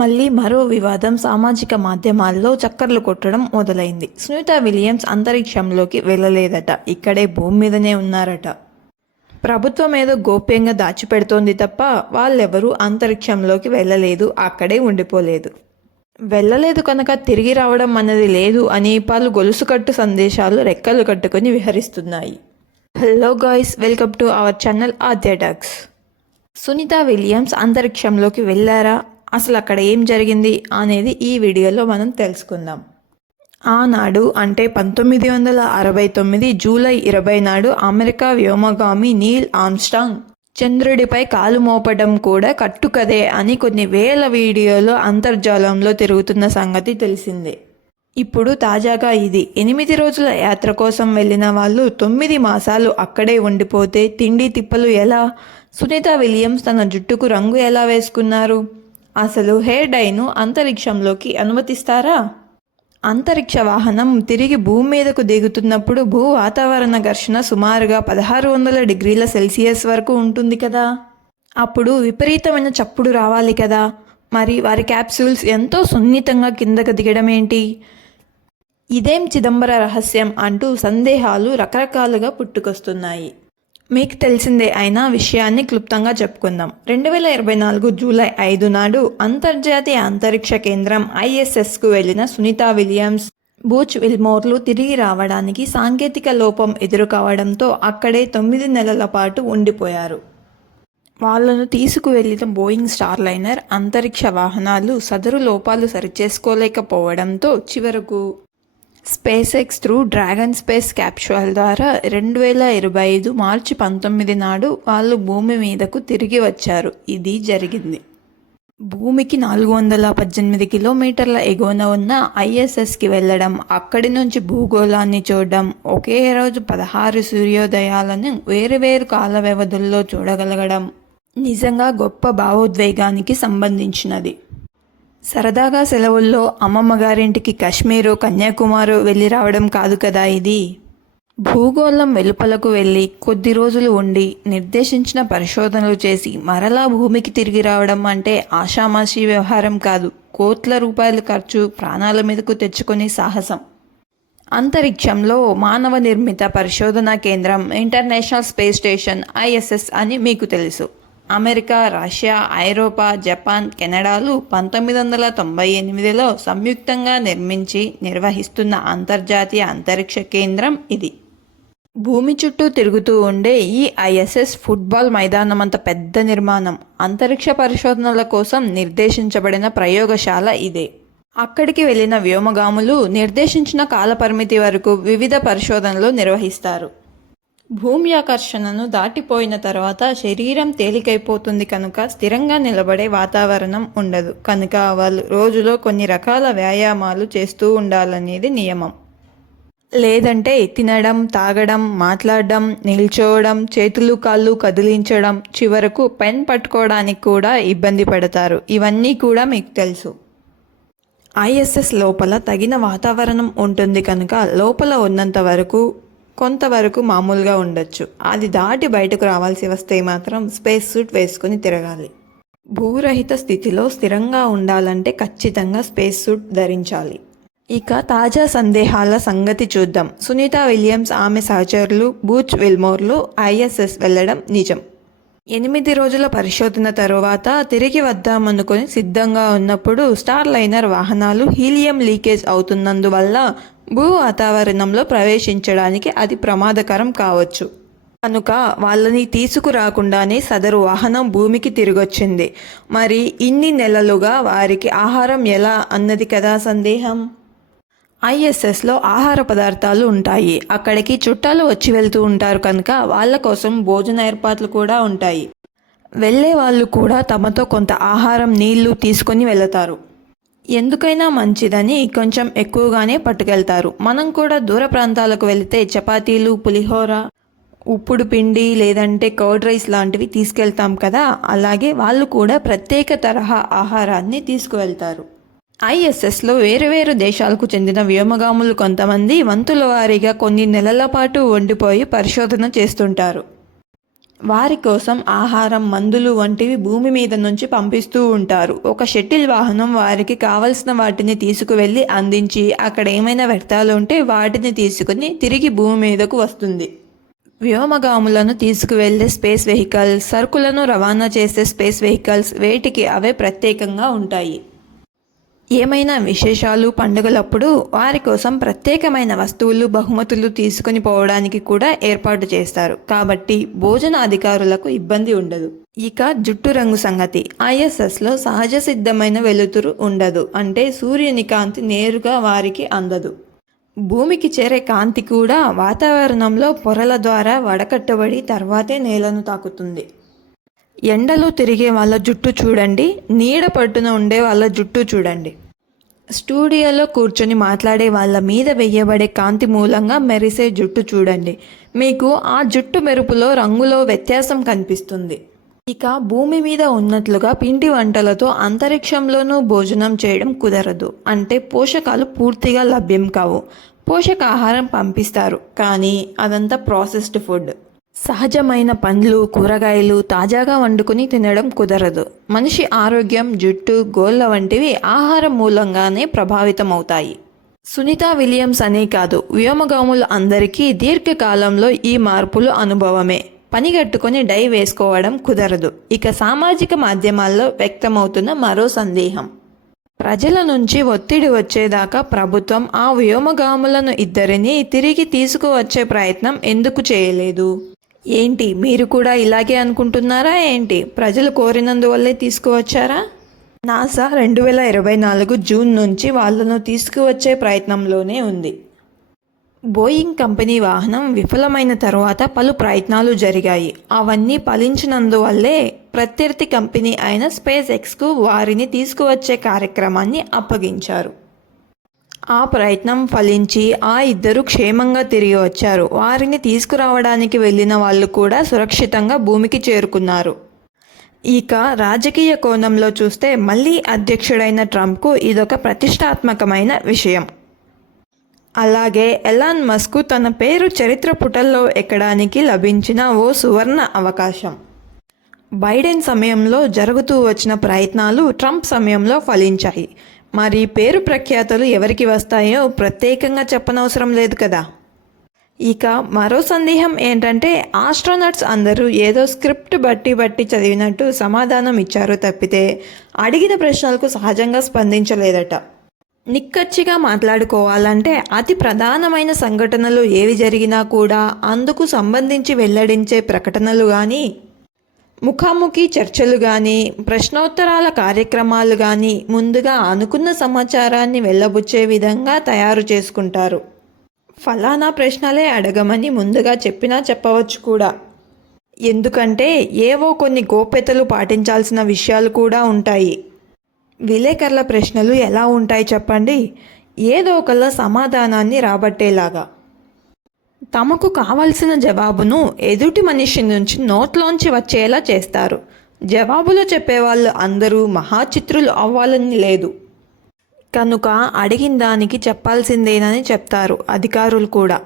మళ్ళీ మరో వివాదం సామాజిక మాధ్యమాల్లో చక్కర్లు కొట్టడం మొదలైంది. సునీత విలియమ్స్ అంతరిక్షంలోకి వెళ్ళలేదట. ఇక్కడే భూమి మీదనే ఉన్నారట. ప్రభుత్వం ఏదో గోప్యంగా దాచిపెడుతోంది తప్ప వాళ్ళెవరూ అంతరిక్షంలోకి వెళ్ళలేదు. అక్కడే ఉండిపోలేదు. వెళ్ళలేదు కనుక తిరిగి రావడం అన్నది లేదు అని పలు గొలుసుకట్టు సందేశాలు రెక్కలు కట్టుకొని విహరిస్తున్నాయి. Hello guys welcome to our channel Aadya talks Sunita Williams అంతరిక్షంలోకి వెళ్ళారా? అసలు అక్కడ ఏం జరిగింది అనేది ఈ వీడియోలో మనం తెలుసుకుందాం. ఆనాడు అంటే పంతొమ్మిది వందల అరవై తొమ్మిది జూలై ఇరవై నాడు అమెరికా వ్యోమగామి నీల్ ఆమ్స్టాంగ్ చంద్రుడిపై కాలు మోపడం కూడా కట్టుకదే అని కొన్ని వేల వీడియోలు అంతర్జాలంలో తిరుగుతున్న సంగతి తెలిసిందే. ఇప్పుడు తాజాగా ఇది. ఎనిమిది రోజుల యాత్ర కోసం వెళ్ళిన వాళ్ళు తొమ్మిది మాసాలు అక్కడే ఉండిపోతే తిండి తిప్పలు ఎలా? సునీత విలియమ్స్ తన జుట్టుకు రంగు ఎలా వేసుకున్నారు? అసలు హెయిర్ డైను అంతరిక్షంలోకి అనుమతిస్తారా? అంతరిక్ష వాహనం తిరిగి భూమి మీదకు దిగుతున్నప్పుడు భూ వాతావరణ ఘర్షణ సుమారుగా పదహారు వందల డిగ్రీల సెల్సియస్ వరకు ఉంటుంది కదా. అప్పుడు విపరీతమైన చప్పుడు రావాలి కదా. మరి వారి క్యాప్సూల్స్ ఎంతో సున్నితంగా కిందకు దిగడం ఏంటి? ఇదేం చిదంబర రహస్యం అంటూ సందేహాలు రకరకాలుగా పుట్టుకొస్తున్నాయి. మీకు తెలిసిందే అయినా విషయాన్ని క్లుప్తంగా చెప్పుకుందాం. రెండు వేల ఇరవై నాలుగు జూలై ఐదు నాడు అంతర్జాతీయ అంతరిక్ష కేంద్రం ఐఎస్ఎస్కు వెళ్ళిన సునీత విలియమ్స్ బూచ్ విల్మోర్లు తిరిగి రావడానికి సాంకేతిక లోపం ఎదురుకావడంతో అక్కడే తొమ్మిది నెలల పాటు ఉండిపోయారు. వాళ్ళను తీసుకువెళ్ళిన బోయింగ్ స్టార్లైనర్ అంతరిక్ష వాహనాలు సదరు లోపాలు సరిచేసుకోలేకపోవడంతో చివరకు space X through Dragon space capsule ద్వారా రెండు వేల ఇరవై ఐదు మార్చి పంతొమ్మిది నాడు వాళ్ళు భూమి మీదకు తిరిగి వచ్చారు. ఇది జరిగింది. భూమికి నాలుగు వందల పద్దెనిమిది కిలోమీటర్ల ఎగువన ఉన్న ఐఎస్ఎస్కి వెళ్ళడం అక్కడి నుంచి భూగోళాన్ని చూడడం ఒకే రోజు పదహారు సూర్యోదయాలను వేరువేరు కాల వ్యవధుల్లో చూడగలగడం నిజంగా గొప్ప భావోద్వేగానికి సంబంధించినది. సరదాగా సెలవుల్లో అమ్మమ్మ గారింటికి కాశ్మీరు కన్యాకుమారు వెళ్ళి రావడం కాదు కదా ఇది? భూగోళం వెలుపలకు వెళ్ళి కొద్ది రోజులు ఉండి నిర్దేశించిన పరిశోధనలు చేసి మరలా భూమికి తిరిగి రావడం అంటే ఆషామాషీ వ్యవహారం కాదు. కోట్ల రూపాయలు ఖర్చు ప్రాణాల మీదకు తెచ్చుకునే సాహసం. అంతరిక్షంలో మానవ నిర్మిత పరిశోధనా కేంద్రం ఇంటర్నేషనల్ స్పేస్ స్టేషన్ ఐఎస్ఎస్ అని మీకు తెలుసు. అమెరికా రష్యా ఐరోపా జపాన్ కెనడాలు పంతొమ్మిది వందల తొంభై ఎనిమిదిలో సంయుక్తంగా నిర్మించి నిర్వహిస్తున్న అంతర్జాతీయ అంతరిక్ష కేంద్రం ఇది. భూమి చుట్టూ తిరుగుతూ ఉండే ఈ ఐఎస్ఎస్ ఫుట్బాల్ మైదానం అంత పెద్ద నిర్మాణం. అంతరిక్ష పరిశోధనల కోసం నిర్దేశించబడిన ప్రయోగశాల ఇదే. అక్కడికి వెళ్ళిన వ్యోమగాములు నిర్దేశించిన కాలపరిమితి వరకు వివిధ పరిశోధనలు నిర్వహిస్తారు. భూమి ఆకర్షణను దాటిపోయిన తర్వాత శరీరం తేలికైపోతుంది కనుక స్థిరంగా నిలబడే వాతావరణం ఉండదు. కనుక వాళ్ళు రోజులో కొన్ని రకాల వ్యాయామాలు చేస్తూ ఉండాలనేది నియమం. లేదంటే తినడం తాగడం మాట్లాడడం నిల్చోవడం చేతులు కాళ్ళు కదిలించడం చివరకు పెన్ పట్టుకోవడానికి కూడా ఇబ్బంది పడతారు. ఇవన్నీ కూడా మీకు తెలుసు. ఐఎస్ఎస్ లోపల తగిన వాతావరణం ఉంటుంది కనుక లోపల ఉన్నంత వరకు కొంతవరకు మామూలుగా ఉండొచ్చు. అది దాటి బయటకు రావాల్సి వస్తే మాత్రం స్పేస్ సూట్ వేసుకుని తిరగాలి. భూరహిత స్థితిలో స్థిరంగా ఉండాలంటే ఖచ్చితంగా స్పేస్ సూట్ ధరించాలి. ఇక తాజా సందేహాల సంగతి చూద్దాం. సునీత విలియమ్స్ ఆమె సహచరులు బూచ్ విల్మోర్లు ఐఎస్ఎస్ వెళ్ళడం నిజం. ఎనిమిది రోజుల పరిశోధన తరువాత తిరిగి వద్దామనుకొని సిద్ధంగా ఉన్నప్పుడు స్టార్ లైనర్ వాహనాలు హీలియం లీకేజ్ అవుతున్నందువల్ల భూ వాతావరణంలో ప్రవేశించడానికి అది ప్రమాదకరం కావచ్చు. కనుక వాళ్ళని తీసుకురాకుండానే సదరు వాహనం భూమికి తిరిగొచ్చింది. మరి ఇన్ని నెలలుగా వారికి ఆహారం ఎలా అన్నది కదా సందేహం? ఐఎస్ఎస్లో ఆహార పదార్థాలు ఉంటాయి. అక్కడికి చుట్టాలు వచ్చి వెళ్తూ ఉంటారు కనుక వాళ్ళ కోసం భోజన ఏర్పాట్లు కూడా ఉంటాయి. వెళ్ళే వాళ్ళు కూడా తమతో కొంత ఆహారం నీళ్ళు తీసుకొని వెళతారు. ఎందుకైనా మంచిదని కొంచెం ఎక్కువగానే పట్టుకెళ్తారు. మనం కూడా దూర ప్రాంతాలకు వెళితే చపాతీలు పులిహోర ఉప్పుడు పిండి లేదంటే కర్డ్ రైస్ లాంటివి తీసుకెళ్తాం కదా. అలాగే వాళ్ళు కూడా ప్రత్యేక తరహా ఆహారాన్ని తీసుకువెళ్తారు. ఐఎస్ఎస్లో వేరు వేరు దేశాలకు చెందిన వ్యోమగాములు కొంతమంది వంతుల వారీగా కొన్ని నెలల పాటు వండిపోయి పరిశోధన చేస్తుంటారు. వారి కోసం ఆహారం మందులు వంటివి భూమి మీద నుంచి పంపిస్తూ ఉంటారు. ఒక షటిల్ వాహనం వారికి కావలసిన వాటిని తీసుకువెళ్ళి అందించి అక్కడ ఏమైనా వ్యర్థాలు ఉంటే వాటిని తీసుకుని తిరిగి భూమి మీదకు వస్తుంది. వ్యోమగాములను తీసుకువెళ్ళే స్పేస్ వెహికల్స్ సరుకులను రవాణా చేసే స్పేస్ వెహికల్స్ వేటికి అవే ప్రత్యేకంగా ఉంటాయి. ఏమైనా విశేషాలు పండుగలప్పుడు వారి కోసం ప్రత్యేకమైన వస్తువులు బహుమతులు తీసుకుని పోవడానికి కూడా ఏర్పాటు చేస్తారు. కాబట్టి భోజన అధికారులకు ఇబ్బంది ఉండదు. ఇక జుట్టు రంగు సంగతి. ఐఎస్ఎస్లో సహజ సిద్ధమైన వెలుతురు ఉండదు. అంటే సూర్యుని కాంతి నేరుగా వారికి అందదు. భూమికి చేరే కాంతి కూడా వాతావరణంలో పొరల ద్వారా వడకట్టబడి తర్వాతే నేలను తాకుతుంది. ఎండలో తిరిగే వాళ్ళ జుట్టు చూడండి నీడ పట్టున ఉండే వాళ్ళ జుట్టు చూడండి. స్టూడియోలో కూర్చొని మాట్లాడే వాళ్ళ మీద వెయ్యబడే కాంతి మూలంగా మెరిసే జుట్టు చూడండి. మీకు ఆ జుట్టు మెరుపులో రంగులో వ్యత్యాసం కనిపిస్తుంది. ఇక భూమి మీద ఉన్నట్లుగా పిండి వంటలతో అంతరిక్షంలోనూ భోజనం చేయడం కుదరదు. అంటే పోషకాలు పూర్తిగా లభ్యం కావు. పోషకాహారం పంపిస్తారు కానీ అదంతా ప్రాసెస్డ్ ఫుడ్ సహజమైన పండ్లు కూరగాయలు తాజాగా వండుకుని తినడం కుదరదు. మనిషి ఆరోగ్యం జుట్టు గోళ్ళ వంటివి ఆహారం మూలంగానే ప్రభావితమవుతాయి. సునీత విలియమ్స్ అనే కాదు వ్యోమగాములు అందరికీ దీర్ఘకాలంలో ఈ మార్పులు అనుభవమే. పనిగట్టుకొని డై వేసుకోవడం కుదరదు. ఇక సామాజిక మాధ్యమాల్లో వ్యక్తమవుతున్న మరో సందేహం. ప్రజల నుంచి ఒత్తిడి వచ్చేదాకా ప్రభుత్వం ఆ వ్యోమగాములను ఇద్దరిని తిరిగి తీసుకువచ్చే ప్రయత్నం ఎందుకు చేయలేదు? ఏంటి? మీరు కూడా ఇలాగే అనుకుంటున్నారా ఏంటి? ప్రజలు కోరినందువల్లే తీసుకువచ్చారా? నాసా రెండు వేల ఇరవై నాలుగు జూన్ నుంచి వాళ్ళను తీసుకువచ్చే ప్రయత్నంలోనే ఉంది. బోయింగ్ కంపెనీ వాహనం విఫలమైన తర్వాత పలు ప్రయత్నాలు జరిగాయి. అవన్నీ ఫలించినందువల్లే ప్రత్యర్థి కంపెనీ అయిన స్పేస్ ఎక్స్కు వారిని తీసుకువచ్చే కార్యక్రమాన్ని అప్పగించారు. ఆ ప్రయత్నం ఫలించి ఆ ఇద్దరు క్షేమంగా తిరిగి వచ్చారు. వారిని తీసుకురావడానికి వెళ్ళిన వాళ్ళు కూడా సురక్షితంగా భూమికి చేరుకున్నారు. ఇక రాజకీయ కోణంలో చూస్తే మళ్ళీ అధ్యక్షుడైన ట్రంప్కు ఇదొక ప్రతిష్టాత్మకమైన విషయం. అలాగే ఎలాన్ మస్క్ తన పేరు చరిత్ర పుటల్లో ఎక్కడానికి లభించిన ఓ సువర్ణ అవకాశం. బైడెన్ సమయంలో జరుగుతూ వచ్చిన ప్రయత్నాలు ట్రంప్ సమయంలో ఫలించాయి. మరి పేరు ప్రఖ్యాతలు ఎవరికి వస్తాయో ప్రత్యేకంగా చెప్పనవసరం లేదు కదా. ఇక మరో సందేహం ఏంటంటే ఆస్ట్రోనట్స్ అందరూ ఏదో స్క్రిప్ట్ బట్టి బట్టి చదివినట్టు సమాధానం ఇచ్చారు తప్పితే అడిగిన ప్రశ్నలకు సహజంగా స్పందించలేదట. నిక్కచ్చిగా మాట్లాడుకోవాలంటే అతి ప్రధానమైన సంఘటనలు ఏవి జరిగినా కూడా అందుకు సంబంధించి వెల్లడించే ప్రకటనలు కానీ ముఖాముఖి చర్చలు కానీ ప్రశ్నోత్తరాల కార్యక్రమాలు కానీ ముందుగా అనుకున్న సమాచారాన్ని వెళ్ళబుచ్చే విధంగా తయారు చేసుకుంటారు. ఫలానా ప్రశ్నలే అడగమని ముందుగా చెప్పినా చెప్పవచ్చు కూడా. ఎందుకంటే ఏవో కొన్ని గోప్యతలు పాటించాల్సిన విషయాలు కూడా ఉంటాయి. విలేకరుల ప్రశ్నలు ఎలా ఉంటాయి చెప్పండి? ఏదో ఒకళ్ళ సమాధానాన్ని రాబట్టేలాగా. తమకు కావలసిన జవాబును ఎదుటి మనిషి నుంచి నోట్లోంచి వచ్చేలా చేస్తారు. జవాబులు చెప్పేవాళ్ళు అందరూ మహాచిత్రులు అవ్వాలని లేదు. కనుక అడిగిన దానికి చెప్పాల్సిందేనని చెప్తారు అధికారులు కూడా.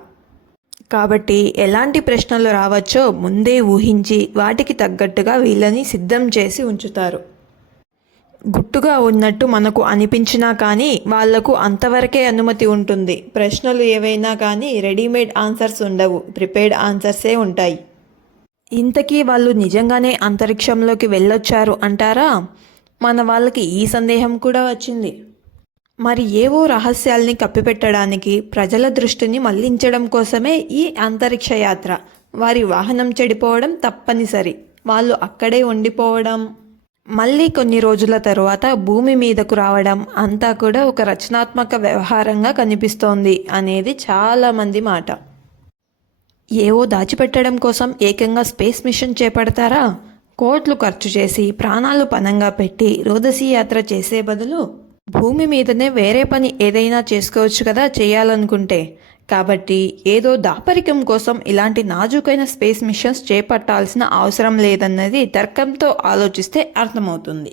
కాబట్టి ఎలాంటి ప్రశ్నలు రావచ్చో ముందే ఊహించి వాటికి తగ్గట్టుగా వీళ్ళని సిద్ధం చేసి ఉంచుతారు. గుట్టుగా ఉన్నట్టు మనకు అనిపించినా కానీ వాళ్ళకు అంతవరకే అనుమతి ఉంటుంది. ప్రశ్నలు ఏవైనా కానీ రెడీమేడ్ ఆన్సర్స్ ఉండవు. ప్రిపేర్డ్ ఆన్సర్సే ఉంటాయి. ఇంతకీ వాళ్ళు నిజంగానే అంతరిక్షంలోకి వెళ్ళొచ్చారు అంటారా? మన వాళ్ళకి ఈ సందేహం కూడా వచ్చింది. మరి ఏవో రహస్యాల్ని కప్పిపెట్టడానికి ప్రజల దృష్టిని మళ్ళించడం కోసమే ఈ అంతరిక్ష యాత్ర. వారి వాహనం చెడిపోవడం తప్పనిసరి. వాళ్ళు అక్కడే ఉండిపోవడం. మళ్ళీ కొన్ని రోజుల తరువాత భూమి మీదకు రావడం అంతా కూడా ఒక రచనాత్మక వ్యవహారంగా కనిపిస్తోంది అనేది చాలామంది మాట. ఏవో దాచిపెట్టడం కోసం ఏకంగా స్పేస్ మిషన్ చేపడతారా? కోట్లు ఖర్చు చేసి ప్రాణాలు పనంగా పెట్టి రోదసీ యాత్ర చేసే బదులు భూమి మీదనే వేరే పని ఏదైనా చేసుకోవచ్చు కదా చేయాలనుకుంటే. కాబట్టి ఏదో దాపరికం కోసం ఇలాంటి నాజుకైన స్పేస్ మిషన్స్ చేపట్టాల్సిన అవసరం లేదన్నది తర్కంతో ఆలోచిస్తే అర్థమవుతుంది.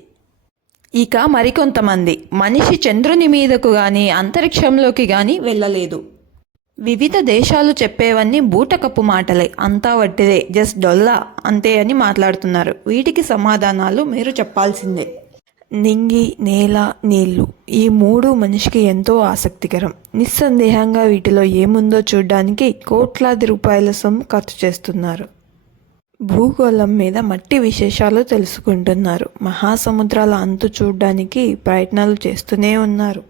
ఇక మరికొంతమంది. మనిషి చంద్రుని మీదకు కానీ అంతరిక్షంలోకి కానీ వెళ్ళలేదు. వివిధ దేశాలు చెప్పేవన్నీ బూటకప్పు మాటలే. అంతా వట్టిదే. జస్ట్ డొల్లా అంతే అని మాట్లాడుతున్నారు. వీటికి సమాధానాలు మీరు చెప్పాల్సిందే. నింగి నేల నీళ్ళు ఈ మూడు మనిషికి ఎంతో ఆసక్తికరం. నిస్సందేహంగా వీటిలో ఏముందో చూడ్డానికి కోట్లాది రూపాయల సొమ్ము ఖర్చు చేస్తున్నారు. భూగోళం మీద మట్టి విశేషాలు తెలుసుకుంటున్నారు. మహాసముద్రాల అంతు చూడ్డానికి ప్రయత్నాలు చేస్తూనే ఉన్నారు.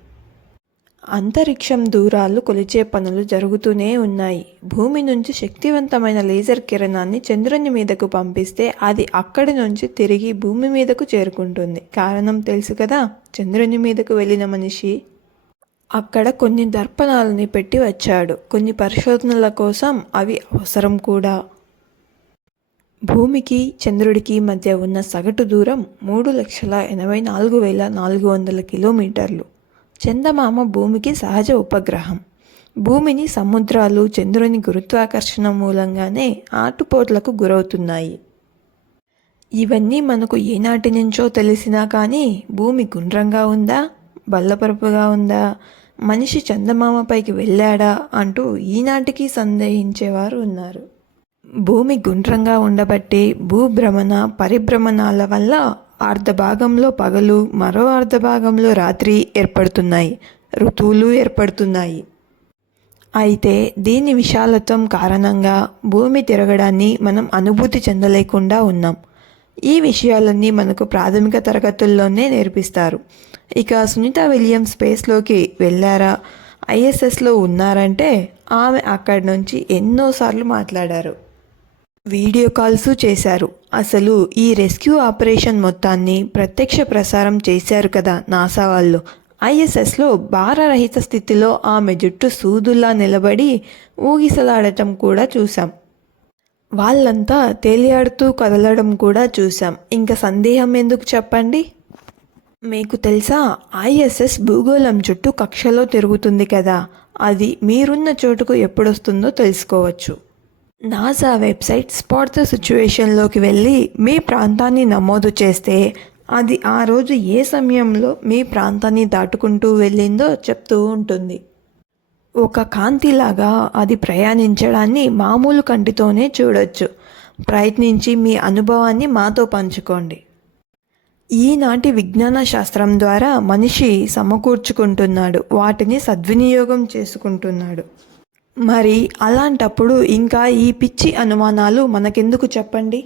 అంతరిక్షం దూరాలు కొలిచే పనులు జరుగుతూనే ఉన్నాయి. భూమి నుంచి శక్తివంతమైన లేజర్ కిరణాన్ని చంద్రుని మీదకు పంపిస్తే అది అక్కడి నుంచి తిరిగి భూమి మీదకు చేరుకుంటుంది. కారణం తెలుసు కదా? చంద్రుని మీదకు వెళ్ళిన మనిషి అక్కడ కొన్ని దర్పణాలని పెట్టి వచ్చాడు. కొన్ని పరిశోధనల కోసం అవి అవసరం కూడా. భూమికి చంద్రుడికి మధ్య ఉన్న సగటు దూరం మూడు లక్షల ఎనభై నాలుగు వేల నాలుగు వందల కిలోమీటర్లు. చందమామ భూమికి సహజ ఉపగ్రహం. భూమిని సముద్రాలు చంద్రుని గురుత్వాకర్షణ మూలంగానే ఆటుపోట్లకు గురవుతున్నాయి. ఇవన్నీ మనకు ఏనాటి నుంచో తెలిసినా కానీ భూమి గుండ్రంగా ఉందా? బల్లపరుపుగా ఉందా? మనిషి చందమామపైకి వెళ్ళాడా? అంటూ ఈనాటికి సందేహించేవారు ఉన్నారు. భూమి గుండ్రంగా ఉండబట్టి భూభ్రమణ పరిభ్రమణాల వల్ల అర్ధ భాగంలో పగలు మరో అర్ధ భాగంలో రాత్రి ఏర్పడుతున్నాయి. ఋతువులు ఏర్పడుతున్నాయి. అయితే దీని విశాలత్వం కారణంగా భూమి తిరగడాన్ని మనం అనుభూతి చెందలేకుండా ఉన్నాం. ఈ విషయాలన్నీ మనకు ప్రాథమిక తరగతుల్లోనే నేర్పిస్తారు. ఇక సునీత విలియం స్పేస్లోకి వెళ్ళారా? ఐఎస్ఎస్లో ఉన్నారంటే ఆమె అక్కడి నుంచి ఎన్నోసార్లు మాట్లాడారు. వీడియో కాల్స్ చేశారు. అసలు ఈ రెస్క్యూ ఆపరేషన్ మొత్తాన్ని ప్రత్యక్ష ప్రసారం చేశారు కదా నాసా వాళ్ళు. ఐఎస్ఎస్లో భారరహిత స్థితిలో ఆమె జుట్టు సూదుల్లా నిలబడి ఊగిసలాడటం కూడా చూసాం వాళ్ళంతా తేలియాడుతూ కదలడం కూడా చూసాం ఇంకా సందేహం ఎందుకు చెప్పండి? మీకు తెలుసా ఐఎస్ఎస్ భూగోళం చుట్టూ కక్షలో తిరుగుతుంది కదా. అది మీరున్న చోటుకు ఎప్పుడొస్తుందో తెలుసుకోవచ్చు. నాసా వెబ్సైట్ స్పాట్ ద సిచ్యువేషన్లోకి వెళ్ళి మీ ప్రాంతాన్ని నమోదు చేస్తే అది ఆ రోజు ఏ సమయంలో మీ ప్రాంతాన్ని దాటుకుంటూ వెళ్ళిందో చెప్తూ ఉంటుంది. ఒక కాంతిలాగా అది ప్రయాణించడాన్ని మామూలు కంటితోనే చూడొచ్చు. ప్రయత్నించి మీ అనుభవాన్ని మాతో పంచుకోండి. ఈనాటి విజ్ఞాన శాస్త్రం ద్వారా మనిషి సమకూర్చుకుంటున్నాడు. వాటిని సద్వినియోగం చేసుకుంటున్నాడు. మరి అలాంటప్పుడు ఇంకా ఈ పిచ్చి అనుమానాలు మనకెందుకు చెప్పండి?